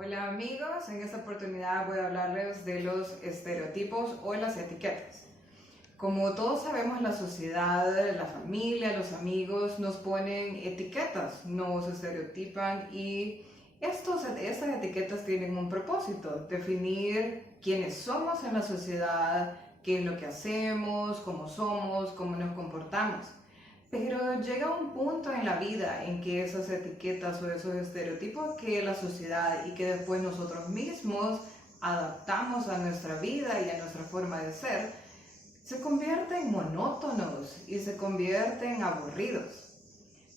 Hola amigos, en esta oportunidad voy a hablarles de los estereotipos o las etiquetas. Como todos sabemos, la sociedad, la familia, los amigos nos ponen etiquetas, nos estereotipan y estas etiquetas tienen un propósito, definir quiénes somos en la sociedad, qué es lo que hacemos, cómo nos comportamos. Pero llega un punto en la vida en que esas etiquetas o esos estereotipos que la sociedad y que después nosotros mismos adaptamos a nuestra vida y a nuestra forma de ser, se convierten monótonos y se convierten aburridos.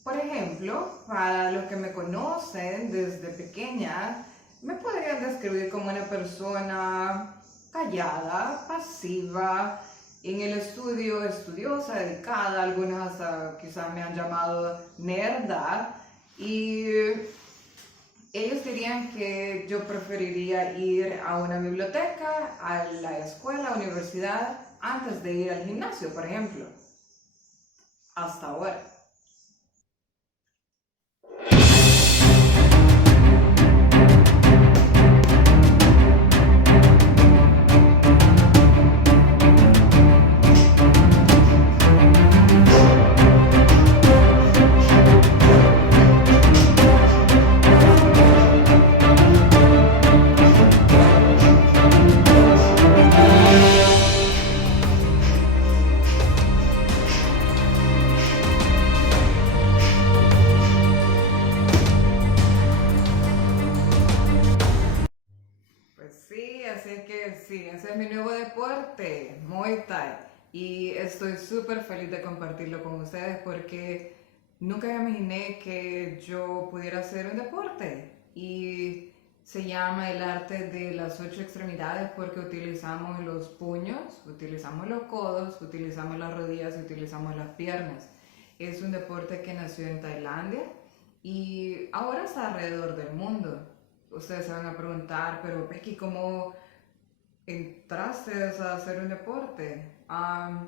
Por ejemplo, para los que me conocen desde pequeña, me podrían describir como una persona callada, pasiva, en el estudio estudiosa, dedicada, algunos hasta quizás me han llamado nerda, y ellos dirían que yo preferiría ir a una biblioteca, a la escuela, universidad, antes de ir al gimnasio, por ejemplo, hasta ahora. Pues sí, así que sí, ese es mi nuevo deporte, Muay Thai. Y estoy súper feliz de compartirlo con ustedes porque nunca me imaginé que yo pudiera hacer un deporte. Y se llama el arte de las 8 extremidades porque utilizamos los puños, utilizamos los codos, utilizamos las rodillas y utilizamos las piernas. Es un deporte que nació en Tailandia y ahora está alrededor del mundo. Ustedes se van a preguntar, pero Becky, ¿cómo entraste a hacer un deporte?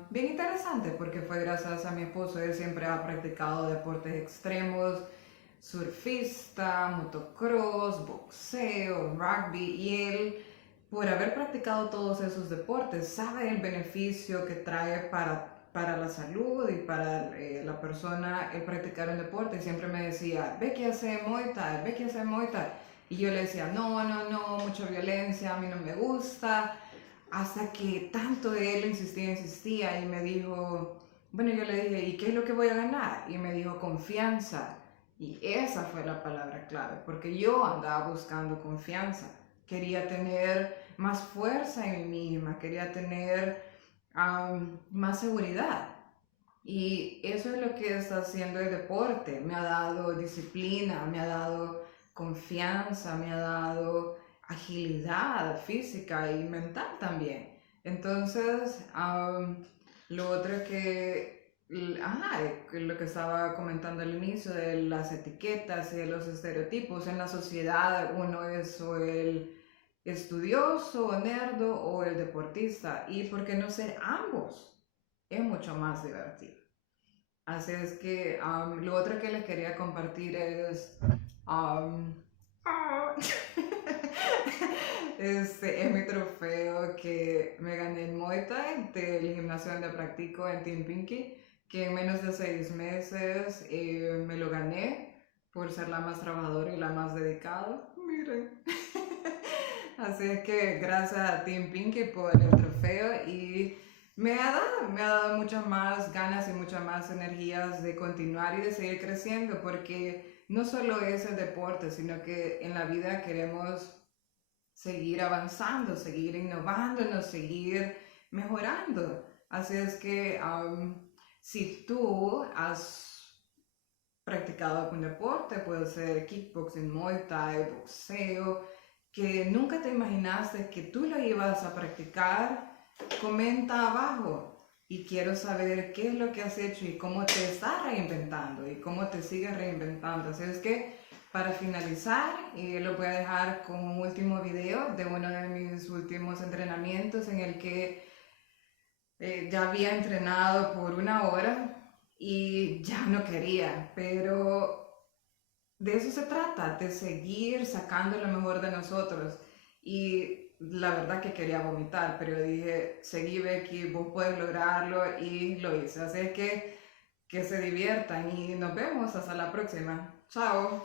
Bien interesante, porque fue gracias a mi esposo. Él siempre ha practicado deportes extremos, surfista, motocross, boxeo, rugby, y él, por haber practicado todos esos deportes, sabe el beneficio que trae para la salud y para la persona el practicar un deporte. Y siempre me decía, ve que hace Muay Thai, ve que hace Muay Thai. Y yo le decía, no, no, no, mucha violencia, a mí no me gusta. Hasta que tanto él insistía y me dijo, bueno, yo le dije, ¿y qué es lo que voy a ganar? Y me dijo, confianza. Y esa fue la palabra clave, porque yo andaba buscando confianza. Quería tener más fuerza en mí misma, quería tener más seguridad. Y eso es lo que está haciendo el deporte. Me ha dado disciplina, me ha dado confianza, me ha dado agilidad física y mental también. Entonces, lo otro lo que estaba comentando al inicio de las etiquetas y de los estereotipos en la sociedad, uno es o el estudioso o nerdo o el deportista. ¿Y por qué no ser ambos? Es mucho más divertido. Así es que lo otro que les quería compartir es um, es mi trofeo que me gané en Muay Thai del gimnasio donde practico en Team Pinky, que en menos de 6 meses me lo gané por ser la más trabajadora y la más dedicada. Miren. Así es que gracias a Team Pinky por el trofeo y me ha dado muchas más ganas y muchas más energías de continuar y de seguir creciendo porque no solo es el deporte, sino que en la vida queremos seguir avanzando, seguir innovándonos, seguir mejorando. Así es que si tú has practicado algún deporte, puede ser kickboxing, muay thai, boxeo, que nunca te imaginaste que tú lo ibas a practicar, comenta abajo. Y quiero saber qué es lo que has hecho y cómo te estás reinventando y cómo te sigues reinventando. Así es que para finalizar, lo voy a dejar con un último video de uno de mis últimos entrenamientos en el que ya había entrenado por 1 hora y ya no quería, pero de eso se trata, de seguir sacando lo mejor de nosotros. Y la verdad que quería vomitar, pero dije, seguí Becky, vos puedes lograrlo y lo hice. Así que se diviertan y nos vemos hasta la próxima. Chao.